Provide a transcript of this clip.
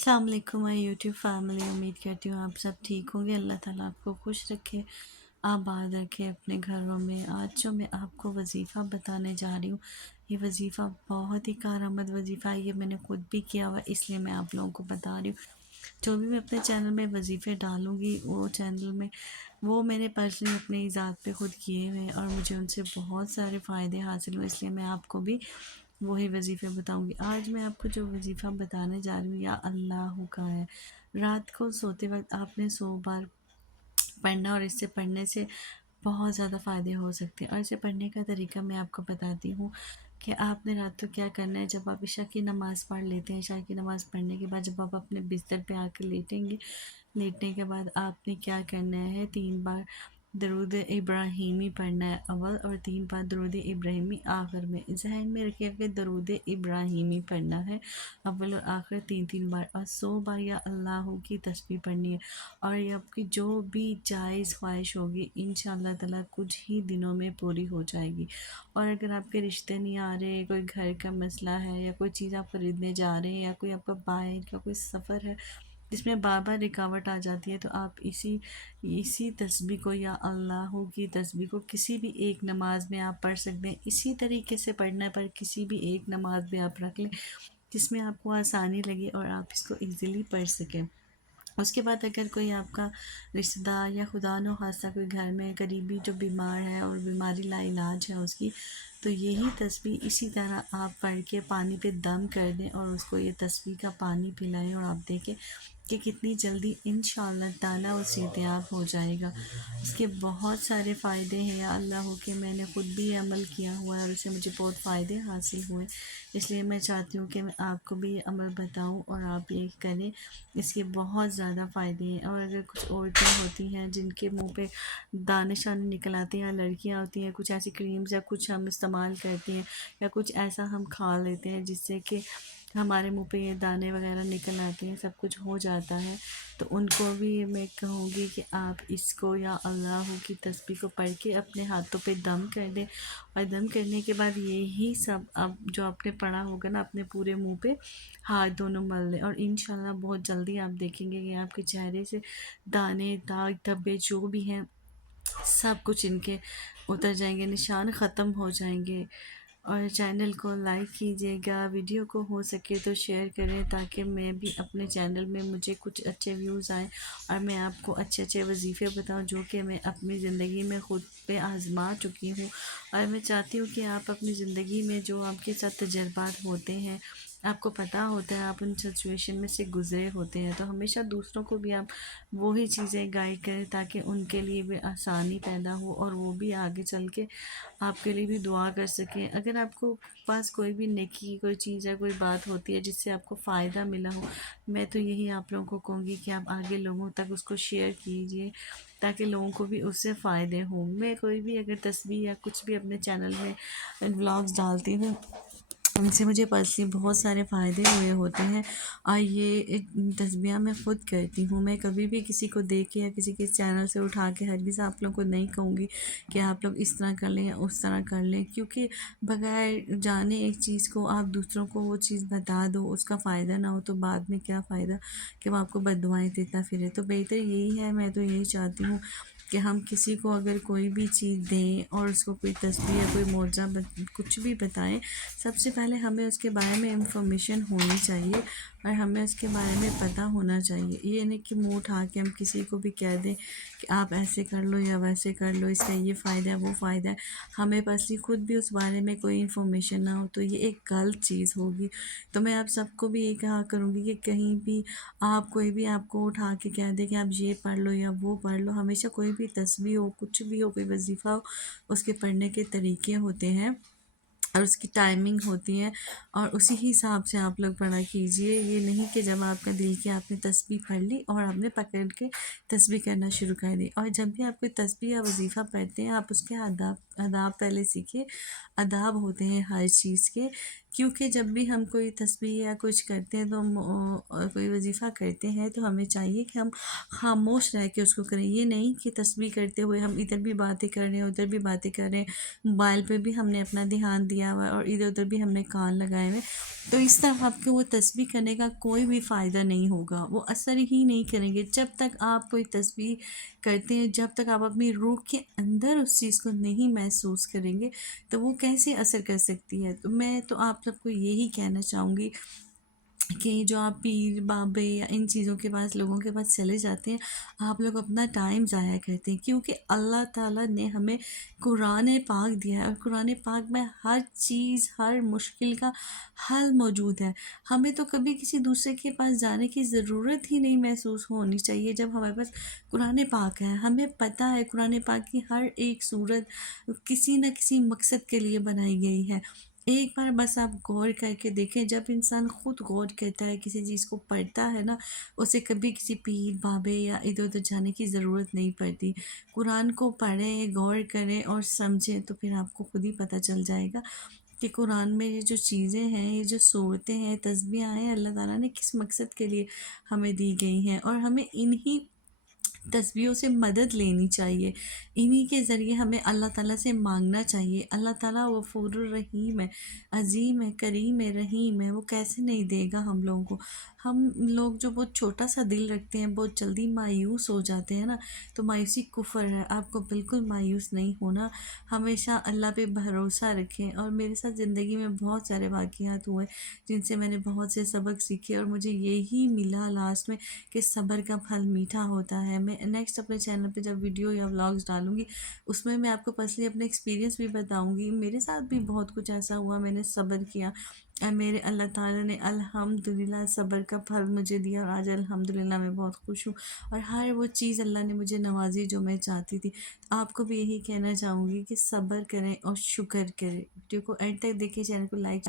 अस्सलाम वालेकुम my YouTube family. उम्मीद करती हूँ आप सब ठीक होंगे। अल्लाह ताला आपको खुश रखे, आबाद रखे अपने घरों में। आज जो मैं आपको वजीफ़ा बताने जा रही हूँ, ये वजीफ़ा बहुत ही कारआमद वजीफ़ा है। ये मैंने खुद भी किया हुआ, इसलिए मैं आप लोगों को बता रही हूँ। जो भी मैं अपने चैनल में वजीफ़े डालूँगी, वो चैनल में वो मैंने पर्सनली अपने ज़ात पे खुद किए हुए हैं और मुझे उनसे बहुत सारे फ़ायदे हासिल हुए, इसलिए मैं आपको भी वही वजीफ़े बताऊंगी। आज मैं आपको जो वजीफ़ा बताने जा रही हूँ, या अल्लाह का है। रात को सोते वक्त आपने 100 बार पढ़ना, और इससे पढ़ने से बहुत ज़्यादा फ़ायदे हो सकते हैं। और इसे पढ़ने का तरीका मैं आपको बताती हूँ कि आपने रात को क्या करना है। जब आप इशा की नमाज़ पढ़ लेते हैं, इशा की नमाज़ पढ़ने के बाद जब आप अपने बिस्तर पे आकर लेटेंगे, लेटने के बाद आपने क्या करना है, 3 बार दरूद इब्राहिमी पढ़ना है अव्वल, और 3 बार दरूद इब्राहिमी आखिर में। जहन में रखिए कि दरूद इब्राहिमी पढ़ना है अव्वल और आखिर 3 बार, और 100 बार या अल्लाह की तस्बीह पढ़नी है। और ये आपकी जो भी जायज़ ख्वाहिश होगी, इंशाअल्लाह ताला कुछ ही दिनों में पूरी हो जाएगी। और अगर आपके रिश्ते नहीं आ रहे, कोई घर का मसला है, या कोई चीज़ आप खरीदने जा रहे हैं, या कोई आपका बाहर का कोई सफ़र है जिसमें बार बार रुकावट आ जाती है, तो आप इसी तस्बीह को या अल्लाह की तस्बीह को किसी भी एक नमाज में आप पढ़ सकते हैं। इसी तरीके से पढ़ना है, पर किसी भी एक नमाज में आप रख लें जिसमें आपको आसानी लगे और आप इसको इजीली पढ़ सकें। उसके बाद अगर कोई आपका रिश्तेदार या खुदा न खास्ता कोई घर में करीबी जो बीमार है और बीमारी लाइलाज है उसकी, तो यही तस्बीह इसी तरह आप पढ़ के पानी पे दम कर दें और उसको ये तस्बीह का पानी पिलाएं, और आप देखें कि कितनी जल्दी इंशाअल्लाह ताला वो सेहतियाब हो जाएगा। इसके बहुत सारे फ़ायदे हैं, या अल्लाह हो के मैंने ख़ुद भी ये अमल किया हुआ है और उससे मुझे बहुत फ़ायदे हासिल हुए, इसलिए मैं चाहती हूँ कि मैं आपको भी ये अमल बताऊँ और आप ये करें। इसके बहुत ज़्यादा फ़ायदे हैं। और अगर कुछ औरतें होती हैं जिनके मुंह पे दाने शाने निकल आते हैं, या लड़कियाँ होती हैं, कुछ ऐसी क्रीम्स या कुछ हम इस्तेमाल करती हैं, या कुछ ऐसा हम खा लेते हैं जिससे कि हमारे मुंह पे ये दाने वगैरह निकल आते हैं, सब कुछ हो जाता है, तो उनको भी मैं कहूँगी कि आप इसको या अल्लाह की तस्बीह को पढ़ के अपने हाथों पे दम कर दें। और दम करने के बाद यही सब अब जो आपने पढ़ा होगा ना, अपने पूरे मुंह पे हाथ दोनों मल लें, और इंशाल्लाह बहुत जल्दी आप देखेंगे कि आपके चेहरे से दाने दाग धब्बे जो भी हैं सब कुछ इनके उतर जाएंगे, निशान ख़त्म हो जाएंगे। और चैनल को लाइक कीजिएगा, वीडियो को हो सके तो शेयर करें, ताकि मैं भी अपने चैनल में मुझे कुछ अच्छे व्यूज़ आएँ और मैं आपको अच्छे अच्छे वजीफ़े बताऊं जो कि मैं अपनी ज़िंदगी में ख़ुद पे आज़मा चुकी हूँ। और मैं चाहती हूँ कि आप अपनी ज़िंदगी में जो आपके साथ तजर्बात होते हैं, आपको पता होता है, आप उन सिचुएशन में से गुज़रे होते हैं, तो हमेशा दूसरों को भी आप वही चीज़ें गाइड करें ताकि उनके लिए भी आसानी पैदा हो और वो भी आगे चल के आपके लिए भी दुआ कर सकें। अगर आपको पास कोई भी नेकी कोई चीज़ है, कोई बात होती है जिससे आपको फ़ायदा मिला हो, मैं तो यही आप लोगों को कहूँगी कि आप आगे लोगों तक उसको शेयर कीजिए ताकि लोगों को भी उससे फ़ायदे हों। मैं कोई भी अगर तस्वीर या कुछ भी अपने चैनल में व्लॉग्स डालती हूँ, उनसे मुझे पर्सनली बहुत सारे फ़ायदे हुए होते हैं। और ये एक तस्बीह मैं ख़ुद करती हूँ। मैं कभी भी किसी को देख के या किसी के चैनल से उठा के हरगिज़ आप लोगों को नहीं कहूँगी कि आप लोग इस तरह कर लें या उस तरह कर लें, क्योंकि बगैर जाने एक चीज़ को आप दूसरों को वो चीज़ बता दो, उसका फ़ायदा ना हो तो बाद में क्या फ़ायदा कि वो आपको बददुआएँ देता फिरे। तो बेहतर यही है, मैं तो यही चाहती हूँ कि हम किसी को अगर कोई भी चीज़ दें और उसको कोई तस्बीह या कोई मौज़ा कुछ भी बताएं, सबसे पहले हमें उसके बारे में इंफॉर्मेशन होनी चाहिए और हमें उसके बारे में पता होना चाहिए। ये नहीं कि मुँह उठा के हम किसी को भी कह दें कि आप ऐसे कर लो या वैसे कर लो, इसका ये फ़ायदा है वो फ़ायदा है, हमें पर्सनली खुद भी उस बारे में कोई इन्फॉर्मेशन ना हो, तो ये एक गलत चीज़ होगी। तो मैं आप सबको भी ये कहा करूँगी कि कहीं भी आप कोई भी आपको उठा के कह दे कि आप ये पढ़ लो या वो पढ़ लो, हमेशा कोई भी तस्बीह हो, कुछ भी हो, कोई वजीफ़ा हो, उसके पढ़ने के तरीके होते हैं और उसकी टाइमिंग होती है, और उसी हिसाब से आप लोग पढ़ा कीजिए। ये नहीं कि जब आपका दिल किया आपने तस्बीह पढ़ ली और आपने पकड़ के तस्बीह करना शुरू कर दी। और जब भी आप कोई तस्बीह या वजीफ़ा पढ़ते हैं, आप उसके آداب پہلے سیکھیں، آداب ہوتے ہیں ہر چیز کے، کیونکہ جب بھی ہم کوئی تسبیح یا کچھ کرتے ہیں تو ہم کوئی وظیفہ کرتے ہیں تو ہمیں چاہیے کہ ہم خاموش رہ کے اس کو کریں، یہ نہیں کہ تسبیح کرتے ہوئے ہم ادھر بھی باتیں کر رہے ہیں ادھر بھی باتیں کر رہے ہیں، موبائل پہ بھی ہم نے اپنا دھیان دیا ہوا ہے اور ادھر ادھر بھی ہم نے کان لگائے ہوئے، تو اس طرح آپ کو وہ تسبیح کرنے کا کوئی بھی فائدہ نہیں ہوگا، وہ اثر ہی نہیں کریں گے۔ جب تک آپ کوئی تسبیح کرتے ہیں، جب تک آپ اپنی روح کے اندر اس چیز کو نہیں محسوس کریں گے تو وہ کیسے اثر کر سکتی ہے۔ تو میں تو آپ سب کو یہی کہنا چاہوں گی کہ جو آپ پیر بابے یا ان چیزوں کے پاس لوگوں کے پاس چلے جاتے ہیں، آپ لوگ اپنا ٹائم ضائع کرتے ہیں، کیونکہ اللہ تعالیٰ نے ہمیں قرآن پاک دیا ہے اور قرآن پاک میں ہر چیز، ہر مشکل کا حل موجود ہے۔ ہمیں تو کبھی کسی دوسرے کے پاس جانے کی ضرورت ہی نہیں محسوس ہونی چاہیے جب ہمارے پاس قرآن پاک ہے۔ ہمیں پتہ ہے قرآن پاک کی ہر ایک صورت کسی نہ کسی مقصد کے لیے بنائی گئی ہے۔ ایک بار بس آپ غور کر کے دیکھیں، جب انسان خود غور کرتا ہے کسی چیز کو پڑھتا ہے نا، اسے کبھی کسی پیر بابے یا ادھر ادھر جانے کی ضرورت نہیں پڑتی۔ قرآن کو پڑھیں، غور کریں اور سمجھیں تو پھر آپ کو خود ہی پتہ چل جائے گا کہ قرآن میں یہ جو چیزیں ہیں، یہ جو صورتیں ہیں، تسبیحیں ہیں، اللہ تعالیٰ نے کس مقصد کے لیے ہمیں دی گئی ہیں، اور ہمیں انہی تسبیحوں سے مدد لینی چاہیے، انہی کے ذریعے ہمیں اللہ تعالیٰ سے مانگنا چاہیے۔ اللہ تعالیٰ غفور الرحیم ہے، عظیم ہے، کریم ہے، رحیم ہے، وہ کیسے نہیں دے گا ہم لوگوں کو۔ ہم لوگ جو بہت چھوٹا سا دل رکھتے ہیں، بہت جلدی مایوس ہو جاتے ہیں نا، تو مایوسی کفر ہے۔ آپ کو بالکل مایوس نہیں ہونا، ہمیشہ اللہ پہ بھروسہ رکھیں۔ اور میرے ساتھ زندگی میں بہت سارے واقعات ہوئے جن سے میں نے بہت سے سبق سیکھے، اور مجھے یہی ملا لاسٹ میں کہ صبر کا پھل میٹھا ہوتا ہے۔ میں نیکسٹ اپنے چینل پہ جب ویڈیو یا ولاگز ڈالوں گی، اس میں آپ کو پرسنلی اپنے ایکسپیرینس بھی بتاؤں گی۔ میرے ساتھ بھی بہت کچھ ایسا ہوا، میں نے صبر کیا اور میرے اللہ تعالیٰ نے الحمدللہ صبر کا پھل مجھے دیا، اور آج الحمدللہ میں بہت خوش ہوں، اور ہر وہ چیز اللہ نے مجھے نوازی جو میں چاہتی تھی۔ آپ کو بھی یہی کہنا چاہوں گی کہ صبر کریں اور شکر کریں۔ ویڈیو کو اینڈ تک دیکھیں، چینل کو لائک